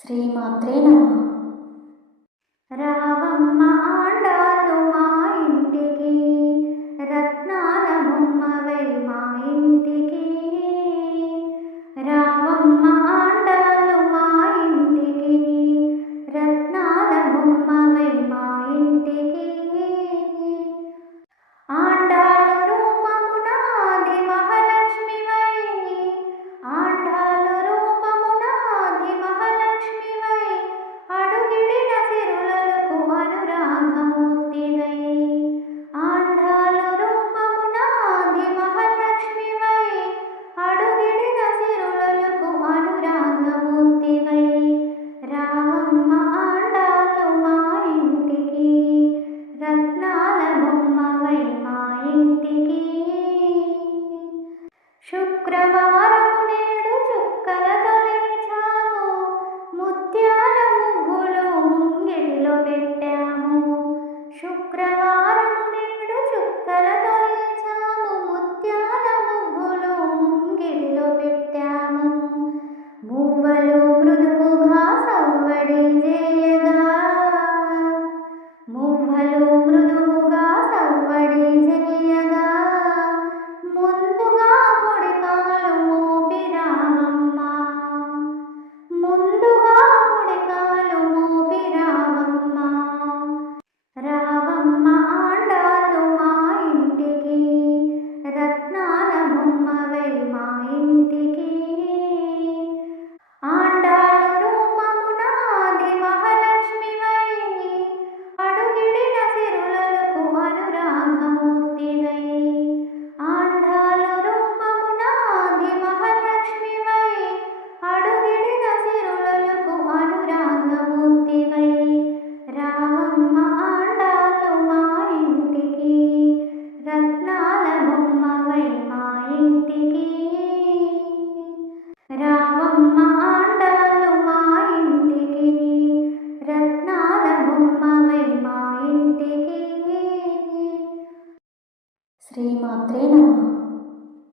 శ్రీమాత్రే నమః. రావమ్మ ఆండాలు మా ఇంటికి, రత్నాల బొమ్మవై మా ఇంటికి. రావమ్మ ఆండాలు మా ఇంటికి, రత్నాల బొమ్మవై మా ఇంటికి. ఆండాలు రూపమునాది మహాలక్ష్మివై, ఆండాలు రూపమునాది మహాలక్ష్మివై, అడుగిడిన సిరులకు అనురాగమూర్తివై. ఆండాలు రూపమునాది మహాలక్ష్మివై, అడుగిడిన సిరులకు అనురాగమూర్తివై. రావమ్మ ఆండాలు మా ఇంటికి, రత్నాల బొమ్మవై మా ఇంటికి. శుక్రవారము నేడు చుక్కలతో లేచాము, ముత్యాల ముగ్గులు ముంగిడిలో పెట్టాము. శుక్రవారము నేడు చుక్కలతో లేచాము, ముత్యాల ముగ్గులు ముంగిడిలో పెట్టాము. మువ్వలు మృదువుగా సవ్వడి చేయగా, మువ్వలు మృదువుగా సవ్వడి చేయగా, ముందుగా కుడికాలు మోపి రావమ్మ, ముందుగా కుడికాలు మోపి రావమ్మ. రావమ్మ ఆండాలు మా ఇంటికి, రత్నాల బొమ్మవై మా ఇంటికి. ఆండాలు రూపమునాది మహాలక్ష్మివై, అడుగిడిన సిరులకు అనురాగమూర్తివై. ఆండాలు రూపమునాది మహాలక్ష్మివై, అడుగిడిన సిరులకు అనురాగమూర్తివై. రావమ్మ ఆండాలు మా ఇంటికి, రత్నాల బొమ్మవై మా ఇంటికి. రావమ్మ ఆండాలు మా ఇంటికి, రత్నాల బొమ్మవై మా ఇంటికి. శ్రీమాత్రే నమః.